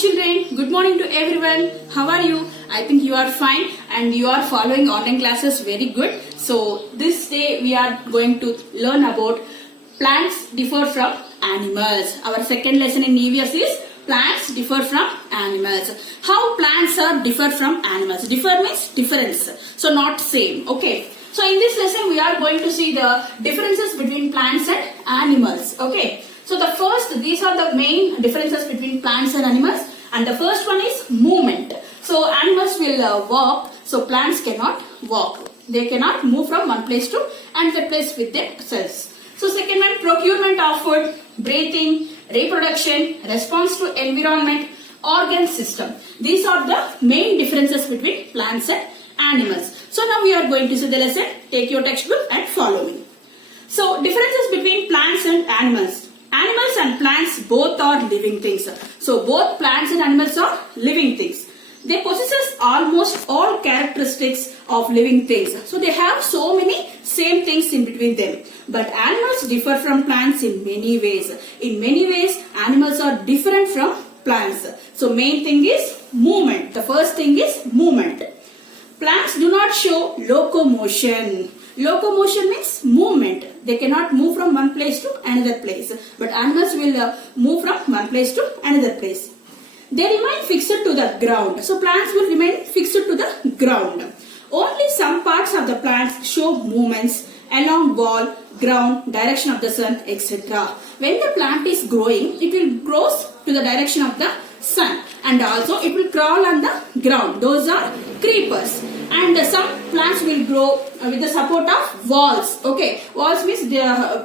children, good morning to everyone. How are you? I think you are fine and you are following online classes very good. So this day we are going to learn about plants differ from animals. Our second lesson in EVS is plants differ from animals. How plants are differ from animals? Differ means difference. So not same. Okay. So in this lesson we are going to see the differences between plants and animals. Okay. So the first, these are the main differences between plants and animals, and the first one is movement. So animals will walk, so plants cannot walk. They cannot move from one place to another place with themselves. So second one, procurement of food, breathing, reproduction, response to environment, organ system. These are the main differences between plants and animals. So now we are going to see the lesson. Take your textbook and follow me. So differences between plants and animals. Animals and plants both are living things. So both plants and animals are living things. They possess almost all characteristics of living things. So they have so many same things in between them. But animals differ from plants in many ways. In many ways, animals are different from plants. So main thing is movement. The first thing is movement. Plants do not show locomotion. Locomotion means movement. They cannot move from one place to another place. But animals will move from one place to another place. They remain fixed to the ground. So plants will remain fixed to the ground. Only some parts of the plants show movements along wall, ground, direction of the sun, etc. When the plant is growing, it will grow to the direction of the sun, and also it will crawl on the ground. Those are creepers. And some plants will grow with the support of walls. Okay, walls means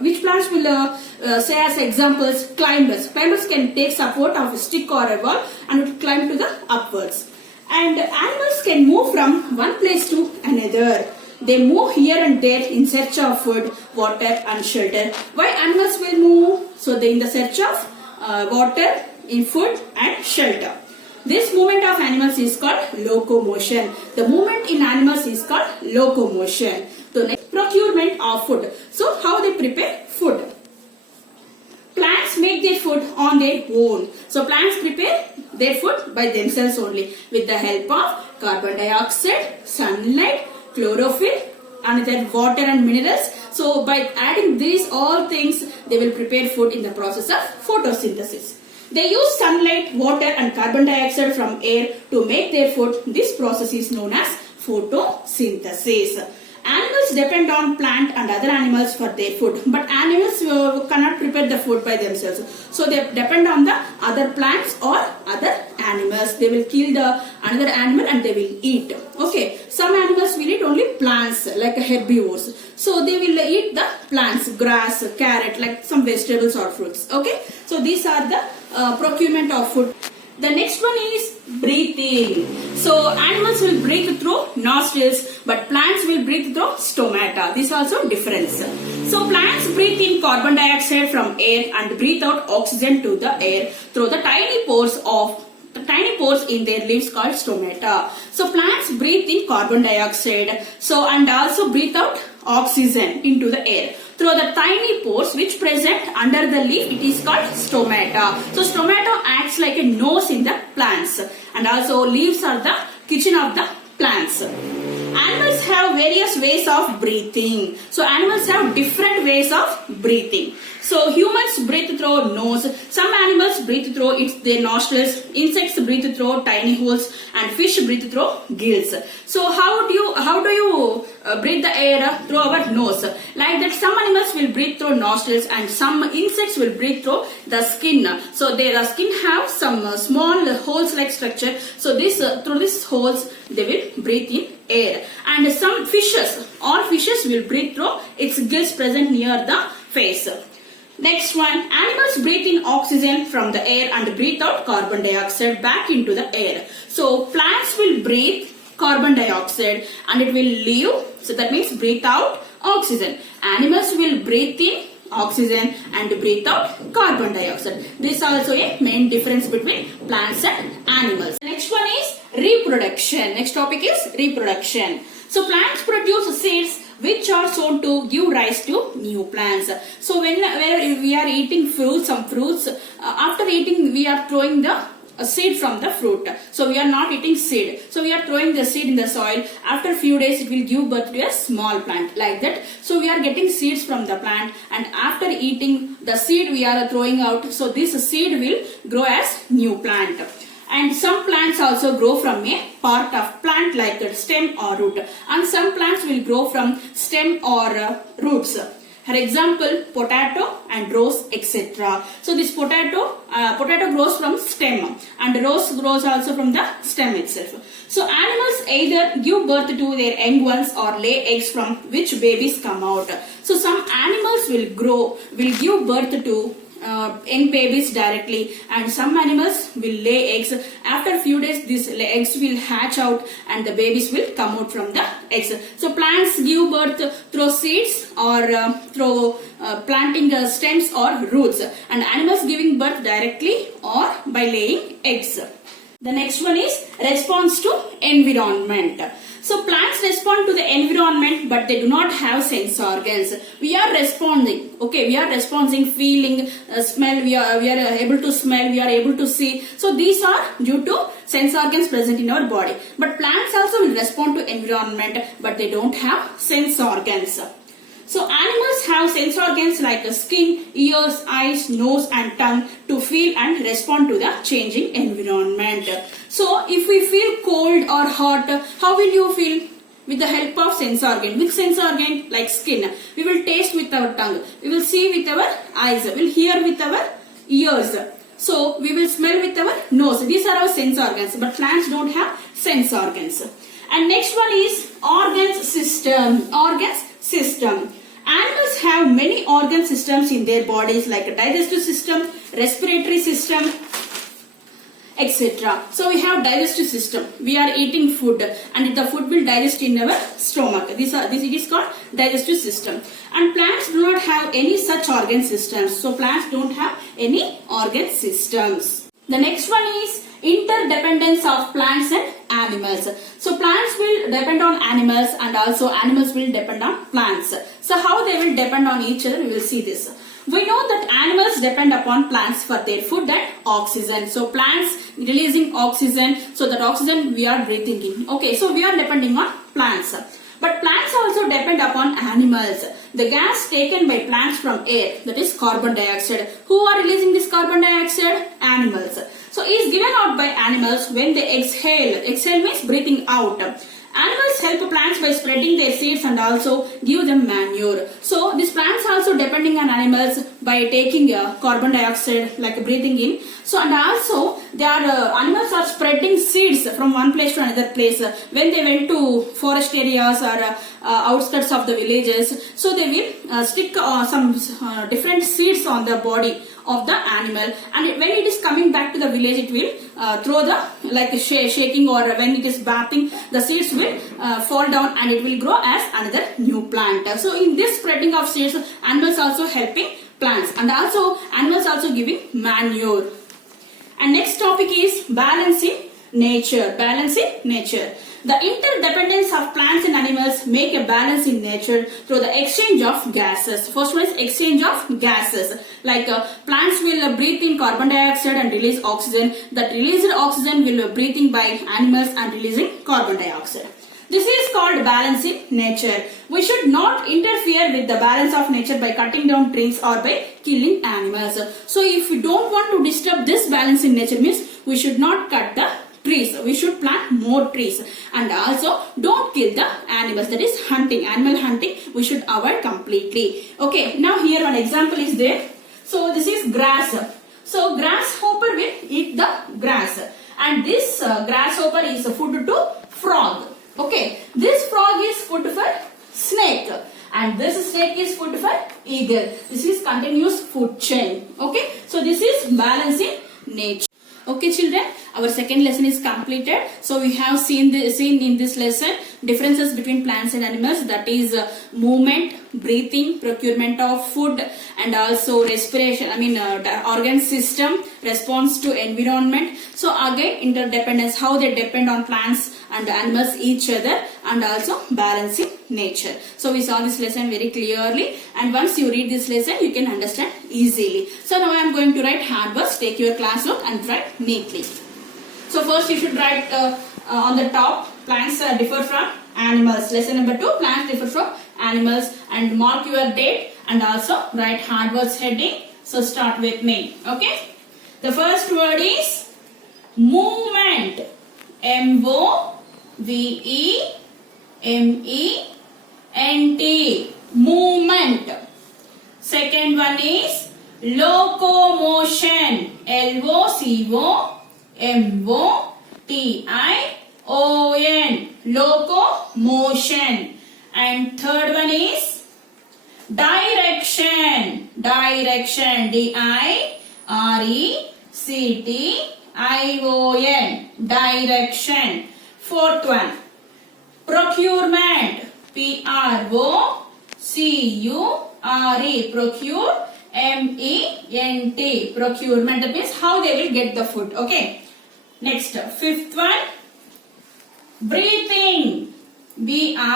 which plants will say as examples? Climbers. Climbers can take support of a stick or a wall and will climb to the upwards. And animals can move from one place to another. They move here and there in search of food, water and shelter. Why animals will move? So they in the search of water, in food and shelter. This movement of animals is called locomotion. The movement in animals is called locomotion. So next, procurement of food. So how they prepare food? Plants make their food on their own. So plants prepare their food by themselves only with the help of carbon dioxide, sunlight, chlorophyll, and then water and minerals. So by adding these all things, they will prepare food in the process of photosynthesis. They use sunlight, water and carbon dioxide from air to make their food. This process is known as photosynthesis. Animals depend on plant and other animals for their food, but animals cannot prepare the food by themselves. So they depend on the other plants or other animals. They will kill the another animal and they will eat. Okay, some animals will eat only plants like herbivores. So they will eat the plants, grass, carrot, like some vegetables or fruits. Okay, so these are the procurement of food. The next one is breathing. So animals will breathe through nostrils, but plants will breathe through stomata. This is also difference. So plants breathe in carbon dioxide from air and breathe out oxygen to the air through the tiny pores in their leaves called stomata. So plants breathe in carbon dioxide, so and also breathe out oxygen into the air through the tiny pores which present under the leaf. It is called stomata. So stomata acts like a nose in the plants, and also leaves are the kitchen of the plants. Animals have various ways of breathing. So animals have different ways of breathing. So humans breathe through nose. Some animals breathe through their nostrils. Insects breathe through tiny holes, and fish breathe through gills. So how do you breathe the air? Through our nose. Like that, some animals will breathe through nostrils, and some insects will breathe through the skin. So their skin have some small holes like structure. So this through these holes they will breathe in air. And some fishes, all fishes will breathe through its gills present near the face. Next one, animals breathe in oxygen from the air and breathe out carbon dioxide back into the air. So plants will breathe carbon dioxide and it will leave, so that means breathe out oxygen. Animals will breathe in oxygen and breathe out carbon dioxide. This is also a main difference between plants and animals. Next one is reproduction. Next topic is reproduction. So plants produce seeds which are sown to give rise to new plants. So where we are eating fruits, some fruits, after eating we are throwing the a seed from the fruit. So we are not eating seed. So we are throwing the seed in the soil. After a few days it will give birth to a small plant like that. So we are getting seeds from the plant, and after eating the seed we are throwing out. So this seed will grow as new plant. And some plants also grow from a part of plant like a stem or root, and some plants will grow from stem or roots. For example, potato and rose, etc. So this potato grows from stem, and rose grows also from the stem itself. So animals either give birth to their young ones or lay eggs from which babies come out. So some animals will give birth to young babies directly, and some animals will lay eggs. After a few days these eggs will hatch out and the babies will come out from the eggs. So plants give birth through seeds or through planting stems or roots, and animals giving birth directly or by laying eggs. The next one is response to environment. So plants respond to the environment, but they do not have sense organs. We are responding, okay, we are responding, feeling, smell, we are able to smell, we are able to see. So these are due to sense organs present in our body. But plants also will respond to environment, but they don't have sense organs. So animals have sense organs like the skin, ears, eyes, nose and tongue to feel and respond to the changing environment. So if we feel cold or hot, how will you feel? With the help of sense organ. With sense organ like skin, we will taste with our tongue, we will see with our eyes, we will hear with our ears. So we will smell with our nose. These are our sense organs, but plants don't have sense organs. And next one is organs system. Organs system. Animals have many organ systems in their bodies like a digestive system, respiratory system, etc. So we have digestive system. We are eating food and the food will digest in our stomach. It is called digestive system. And plants do not have any such organ systems. So plants don't have any organ systems. The next one is interdependence of plants and animals. So plants will depend on animals and also animals will depend on plants. So how they will depend on each other, we will see this. We know that animals depend upon plants for their food and oxygen. So plants releasing oxygen, so that oxygen we are breathing in. Okay, so we are depending on plants. But plants also depend upon animals. The gas taken by plants from air, that is carbon dioxide. Who are releasing this carbon dioxide? Animals. So it is given out by animals when they exhale. Exhale means breathing out. Animals help plants by spreading their seeds and also give them manure. So these plants also depending on animals by taking carbon dioxide like breathing in. So and also animals are spreading seeds from one place to another place. When they went to forest areas or outskirts of the villages, so they will stick some different seeds on the body of the animal, and when it is coming back to the village it will throw the like shaking, or when it is bathing the seeds will fall down and it will grow as another new plant. So in this spreading of seeds, animals also helping plants, and also animals also giving manure. And next topic is balance in nature. Balance in nature. The interdependence of plants and animals make a balance in nature through the exchange of gases. First one is exchange of gases. Like plants will breathe in carbon dioxide and release oxygen. That released oxygen will be breathing by animals and releasing carbon dioxide. This is called balance in nature. We should not interfere with the balance of nature by cutting down trees or by killing animals. So if we don't want to disturb this balance in nature, means we should not cut the trees. We should plant more trees, and also don't kill the animals. That is hunting, animal hunting we should avoid completely. Okay, now here one example is there. So this is grass. So grasshopper will eat the grass, and this grasshopper is food to frog. Okay, this frog is food for snake, and this snake is food for eagle. This is continuous food chain. Okay, so this is balance in nature. Okay children, our second lesson is completed. So we have seen in this lesson differences between plants and animals, that is movement, breathing, procurement of food, and also respiration, organ system, response to environment. So again interdependence, how they depend on plants and animals each other, and also balancing nature. So we saw this lesson very clearly, and once you read this lesson you can understand easily. So now I am going to write hard words. Take your class note and write neatly. So first you should write on the top, plants differ from animals. Lesson number 2, plants differ from animals, and mark your date and also write hard words heading. So start with me. Okay. The first word is movement. M-O-V-E-M-E-N-T. Movement. Second one is locomotion. L-O-C-O-M-O-T-I-O-N. Locomotion. And third one is direction. Direction. D-I-R-E-C-T-I-O-N. Direction. Fourth one, procurement. P-R-O-C-U-R-E. Procure. M-E-N-T. Procurement. That means how they will get the food. Okay. Next, fifth one, breathing. B-R-E-A-T-H-I-N-G.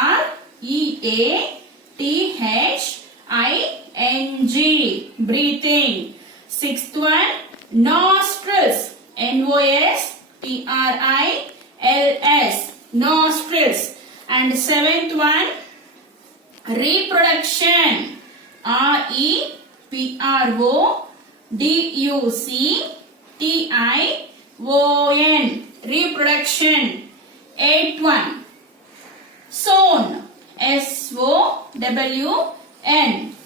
Breathing. Sixth one, nostrils. N-O-S-T-R-I-L-S. Nostrils. And seventh one, reproduction. R-E-P-R-O-D-U-C-T-I-O-N. Reproduction. Eighth one, sown. S-O-W-N.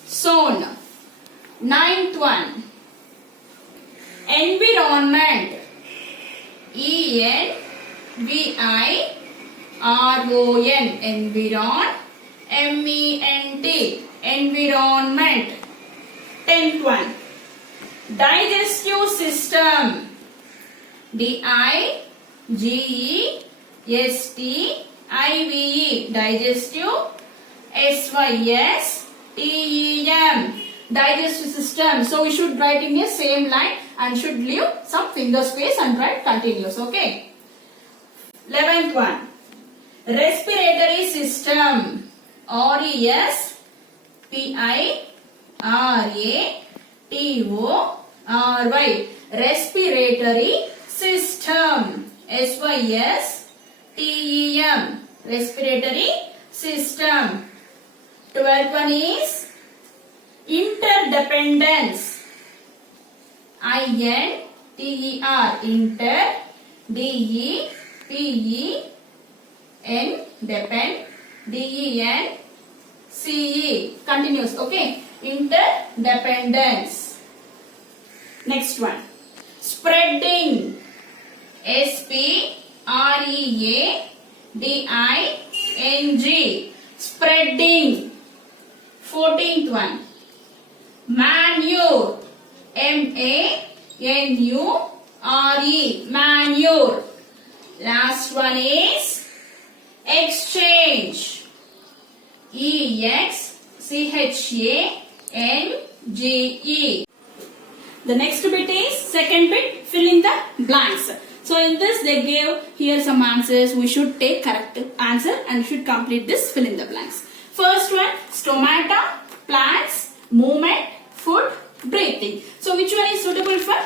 Sown. Ninth one, environment. E-N-V-I-R-O-N. Environ. M-E-N-T. Environment. Tenth one, digestive system. D-I-G-E-S-T-I-V-E. Digestive. S-Y-S-T-E-M. Digestive system. So we should write in the same line and should leave some finger space and write continuous. Okay. 11th one, respiratory system. R-E-S-P-I-R-A-T-O-R-Y. Respiratory system. S-Y-S-T-E-M. Respiratory system. 12th one is interdependence. I-N-T-E-R. Inter. D-E-P-E-N. Depend. D-E-N-C-E. Continuous. Okay. Interdependence. Next one, spreading. S-P-R-E-A-D-I-N-G. Spreading. 14th one, manure. M-A-N-U-R-E. Manure. Last one is exchange. E-X-C-H-A-N-G-E. The next bit is second bit, fill in the blanks. So in this they gave here some answers. We should take correct answer and should complete this fill in the blanks. First one, stomata, plants, movement, food, breathing. So which one is suitable for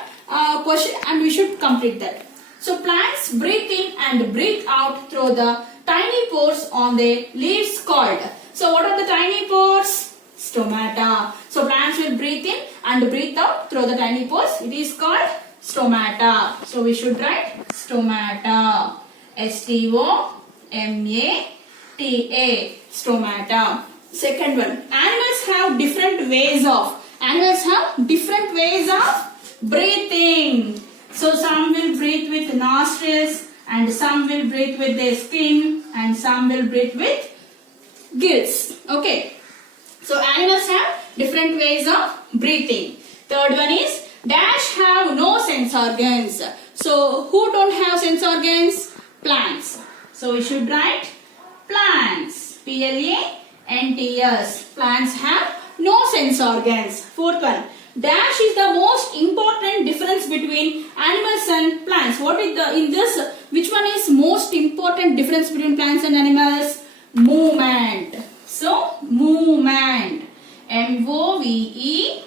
question and we should complete that. So plants breathe in and breathe out through the tiny pores on their leaves called. So what are the tiny pores? Stomata. So plants will breathe in and breathe out through the tiny pores. It is called stomata. So we should write stomata. S-T-O-M-A-T-A. Stomata. Second one, animals have different ways of breathing. So some will breathe with nostrils and some will breathe with their skin and some will breathe with gills. Okay. So animals have different ways of breathing. Third one is dash have no sense organs. So who don't have sense organs? Plants. So we should write plants. P-L-A-N-T-S. Plants have no sense organs. Fourth one, dash is the most important difference between animals and plants. What is the in this? Which one is most important difference between plants and animals? Movement. So movement. M-O-V-E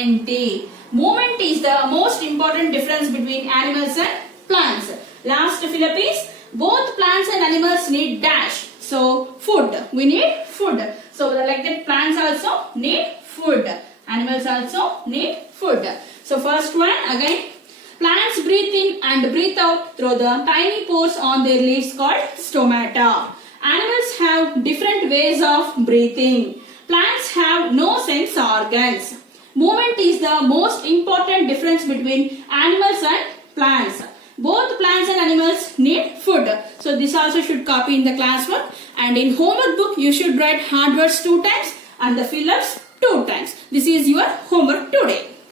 M-O-V-E-M-E-N-T. Movement is the most important difference between animals and plants. Last fill up is both plants and animals need dash. So food. We need food. So like that, plants also need food. Animals also need food. So first one again. Plants breathe in and breathe out through the tiny pores on their leaves called stomata. Animals have different ways of breathing. Plants have no sense organs. Movement is the most important difference between animals and plants. Both plants and animals need food. So this also should copy in the classwork. And in homework book, you should write hard words 2 times and the fill-ups 2 times. This is your homework today.